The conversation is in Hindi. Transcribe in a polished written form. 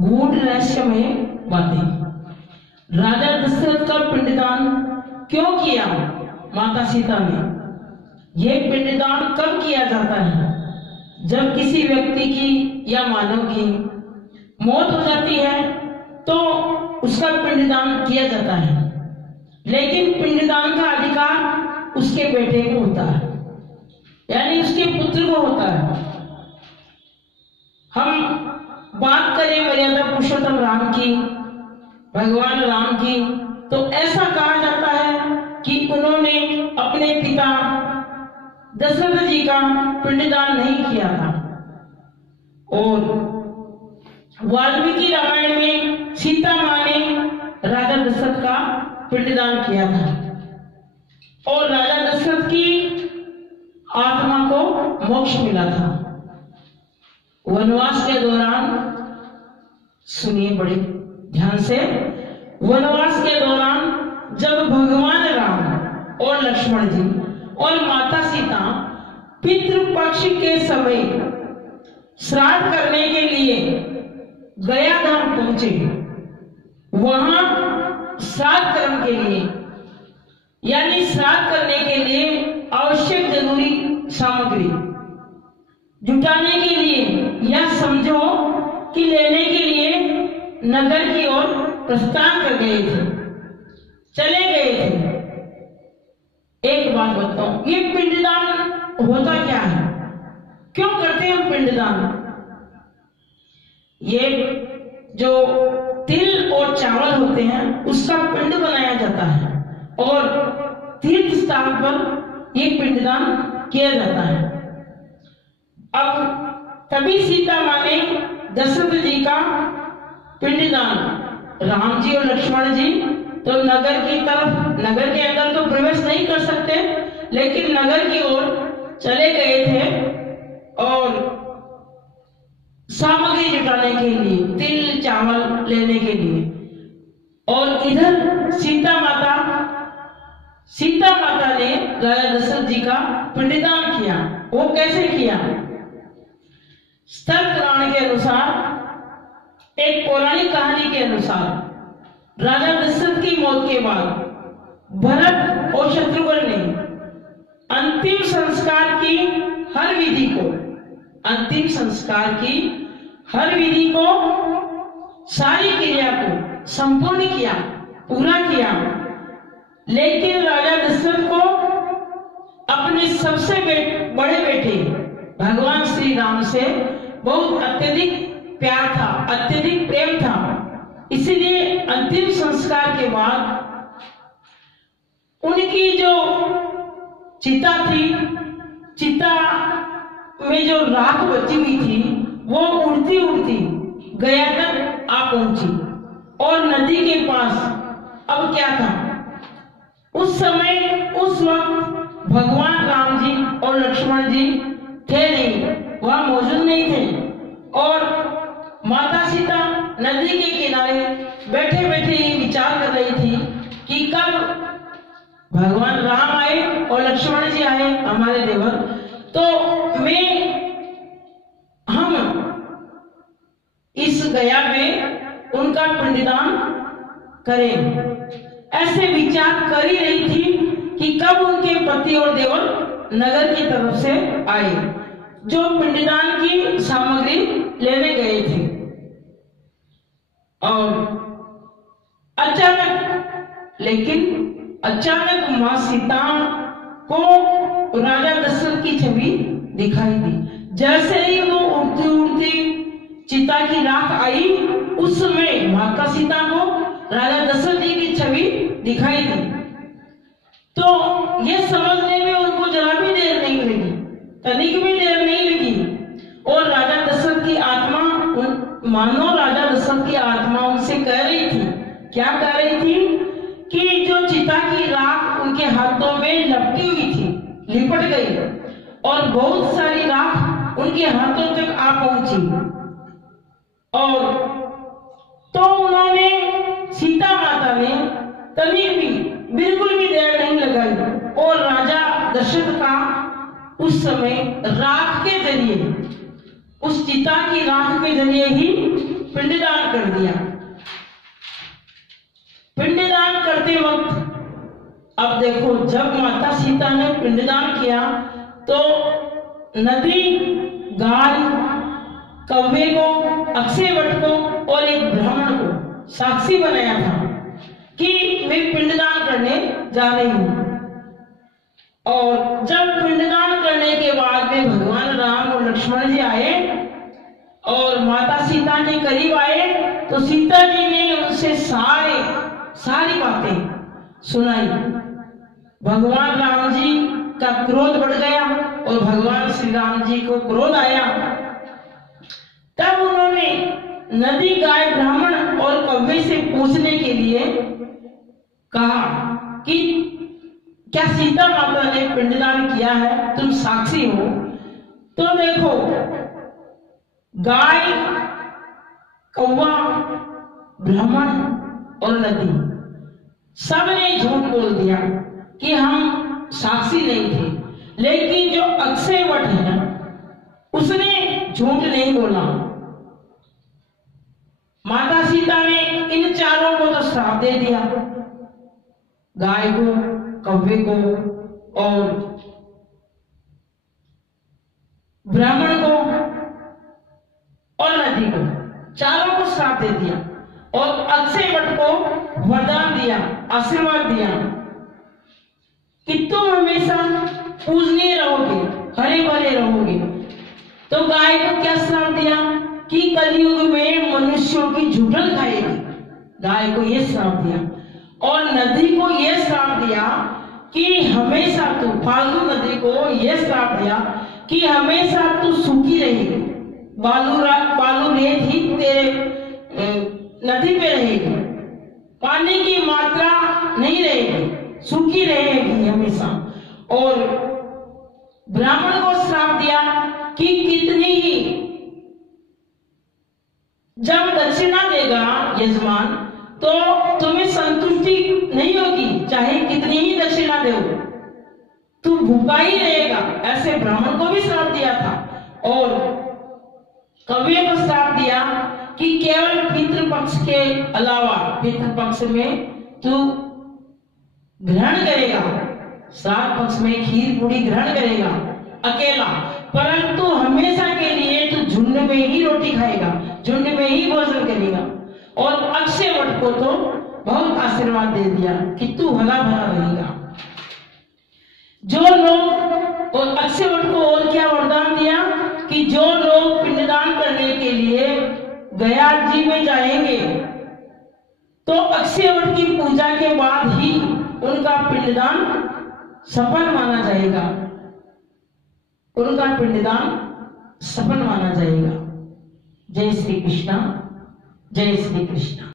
गूढ़ रहस्यमय बातें। राजा दशरथ का पिंडदान क्यों किया माता सीता ने? यह पिंडदान कब किया जाता है? जब किसी व्यक्ति की या मानव की मौत हो जाती है तो उसका पिंडदान किया जाता है, लेकिन पिंडदान का अधिकार उसके बेटे को होता है, यानी उसके पुत्र को होता है। हम बात करें मर्यादा पुरुषोत्तम राम की, भगवान राम की, तो ऐसा कहा जाता है कि उन्होंने अपने पिता दशरथ जी का पिंडदान नहीं किया था। और वाल्मीकि रामायण में सीता मां ने राजा दशरथ का पिंडदान किया था और राजा दशरथ की आत्मा को मोक्ष मिला था। वनवास के दौरान, सुनिए बड़े ध्यान से, वनवास के दौरान जब भगवान राम और लक्ष्मण जी और माता सीता पितृपक्ष के समय श्राद्ध करने के लिए गया धाम पहुंचे, वहां श्राद्ध कर्म के लिए यानी श्राद्ध करने के लिए आवश्यक जरूरी सामग्री जुटाने के लिए या समझो कि लेने के लिए नगर की ओर प्रस्थान कर गए थे, चले गए थे। एक बात बताओ, ये पिंडदान होता क्या है? क्यों करते हैं हम पिंडदान? ये जो तिल और चावल होते हैं उसका पिंड बनाया जाता है और तीर्थ स्थान पर ये पिंडदान किया जाता है। अब तभी सीता मां ने दशरथ जी का पिंडदान, राम जी और लक्ष्मण जी तो नगर की तरफ, नगर के अंदर तो प्रवेश नहीं कर सकते, लेकिन नगर की ओर चले गए थे और सामग्री जुटाने के लिए, तिल चावल लेने के लिए। और इधर सीता माता ने राजा दशरथ जी का पिंडदान किया। वो कैसे किया? स्थल पुराण के अनुसार, एक पौराणिक कहानी के अनुसार, राजा दशरथ की मौत के बाद भरत और शत्रुघ्न ने अंतिम संस्कार की हर विधि को, अंतिम संस्कार की हर विधि को, सारी क्रिया को संपूर्ण किया, पूरा किया, लेकिन राजा दशरथ को अपने सबसे बड़े बेटे भगवान श्री राम से बहुत अत्यधिक प्यार था, अत्यधिक प्रेम था। इसलिए अंतिम संस्कार के बाद उनकी जो चिता थी, चिता में जो राख बची हुई थी, वो उड़ती उड़ती गया तक आ पहुंची और नदी के पास अब क्या था, उस समय उस वक्त भगवान राम जी और लक्ष्मण जी थे नहीं, वहां मौजूद नहीं थे। और माता सीता नदी के किनारे बैठे बैठे ये विचार कर रही थी कि कब भगवान राम आए और लक्ष्मण जी आए, हमारे देवर, तो हम इस गया में उनका पिंडदान करें। ऐसे विचार कर ही रही थी कि कब उनके पति और देवर नगर की तरफ से आए, जो पिंडदान की सामग्री लेने गए थे। और अचानक मां सीता को राजा दशरथ की छवि दिखाई दी। जैसे ही वो उड़ती उड़ती चिता की राख आई, उस समय माता सीता को राजा दशरथ जी की छवि दिखाई दी। तो ये समझने में उनको जरा भी देर नहीं लगी, तनिक भी देर नहीं लगी। और राजा दशरथ की आत्मा, मानो राजा दशरथ की आत्मा उनसे कह रही थी, क्या कह रही थी कि जो चिता की राख उनके हाथों में लपटी हुई थी, लिपट गई और बहुत सारी राख उनके हाथों तक आ पहुंची। और तो उन्होंने, सीता माता ने तनिक भी, बिल्कुल भी देर नहीं लगाई और राजा दशरथ का उस समय राख के जरिए, उस चिता की राख के जरिए ही पिंडदान पिंडदान कर दिया। पिंडदान करते वक्त अब देखो, जब माता सीता ने पिंडदान किया तो नदी, गाय, कौवे को, अक्षयवट को और एक ब्राह्मण को साक्षी बनाया था कि मैं पिंडदान करने जा रही हूं। और जब पिंडदान करने के बाद में भगवान राम और लक्ष्मण जी आए और माता सीता के करीब आए तो सीता जी ने उनसे सारी बातें सुनाई। भगवान राम जी का क्रोध बढ़ गया और भगवान श्री राम जी को क्रोध आया। तब उन्होंने नदी, गाय, ब्राह्मण और कौवे से पूछने के लिए कहा कि क्या सीता माता ने पिंडदान किया है, तुम साक्षी हो। तो देखो, गाय, कौवा, ब्राह्मण और नदी सबने झूठ बोल दिया कि हम साक्षी नहीं थे। लेकिन जो अक्षयवट है उसने झूठ नहीं बोला। माता सीता ने इन चारों को तो श्राप दे दिया, गाय को, कौवे को और ब्राह्मण को और नदी को, चारों को श्राप दे दिया और अक्षयवट को वरदान दिया, आशीर्वाद दिया कि तुम हमेशा पूजनीय रहोगे, हरे भरे रहोगे। तो गाय को क्या श्राप दिया कि कलयुग में मनुष्यों की झूठन खाएगी, गाय को यह श्राप दिया। और नदी को यह श्राप दिया कि हमेशा तू, फाल्गु नदी को यह श्राप दिया कि हमेशा तू सूखी रहेगी, बालू रेत ही तेरे नदी पे रहेगी, पानी की मात्रा नहीं रहेगी, सूखी रहेगी हमेशा। और ब्राह्मण को श्राप दिया कि कितनी ही जब दक्षिणा देगा यजमान तो तुम्हें संतुष्टि नहीं होगी, चाहे कितनी ही दक्षिणा दो तू भूखा ही रहेगा। ऐसे ब्राह्मण को भी श्राप दिया था। और कौवे को श्राप दिया कि केवल पितृपक्ष के अलावा पितृपक्ष में तू ग्रहण करेगा, श्राद्ध पक्ष में खीर पूरी ग्रहण करेगा अकेला, परंतु हमेशा के लिए तू झुंड में ही रोटी खाएगा, झुंड में ही भोजन करेगा। और अक्षयवट को तो बहुत आशीर्वाद दे दिया कि तू हरा भरा रहेगा। जो लोग, और अक्षयवट को और क्या वरदान दिया कि जो लोग पिंडदान करने के लिए गया जी में जाएंगे तो अक्षयवट की पूजा के बाद ही उनका पिंडदान सफल माना जाएगा, उनका पिंडदान सफल माना जाएगा। जय श्री कृष्णा, जय श्री कृष्णा।